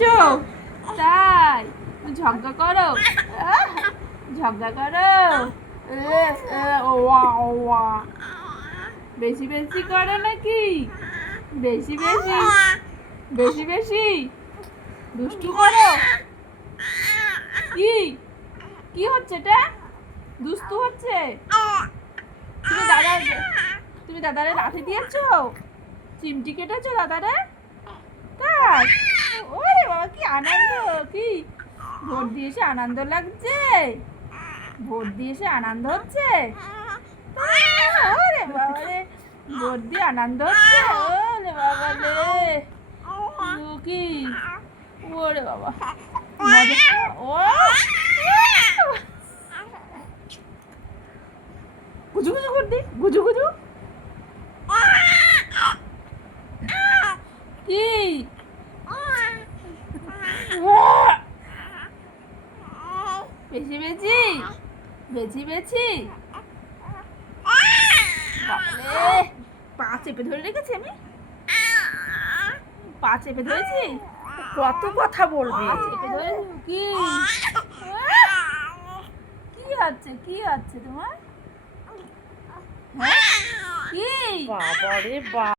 দিয়েছো? তাই ঝগড়া করো? ঝগড়া করো? ওয়া ওয়া বেশি বেশি করো নাকি? বেশি বেশি বেশি বেশি দুষ্টু করো? কি কি হচ্ছে এটা? দুষ্টু হচ্ছে? তুমি দাদা তুমি দাদারে লাঠি দিয়েছো? চিমটি কেটেছো দাদারে? তাই? ওরে বাবা কি আনন্দ! কি ভোট দিয়ে এসে আনন্দ লাগছে? ভোট দিয়ে এসে আনন্দ হচ্ছে? ওরে বাবা রে, ভোট দিয়ে আনন্দ হচ্ছে? ওরে বাবা রে, কি ওরে বাবা মজা! ও গুজু গুজু করতি, গুজু গুজু কি? বেশি বেশি বেশি বেশি বাবারে, পা চেপে ধরে রেখেছি আমি? পা চেপে ধরেছি? কত কথা বলবি? পা চেপে ধরেছি কি? কি হচ্ছে, কি হচ্ছে তোমার? হ্যাঁ কি? বাবারে বাবা।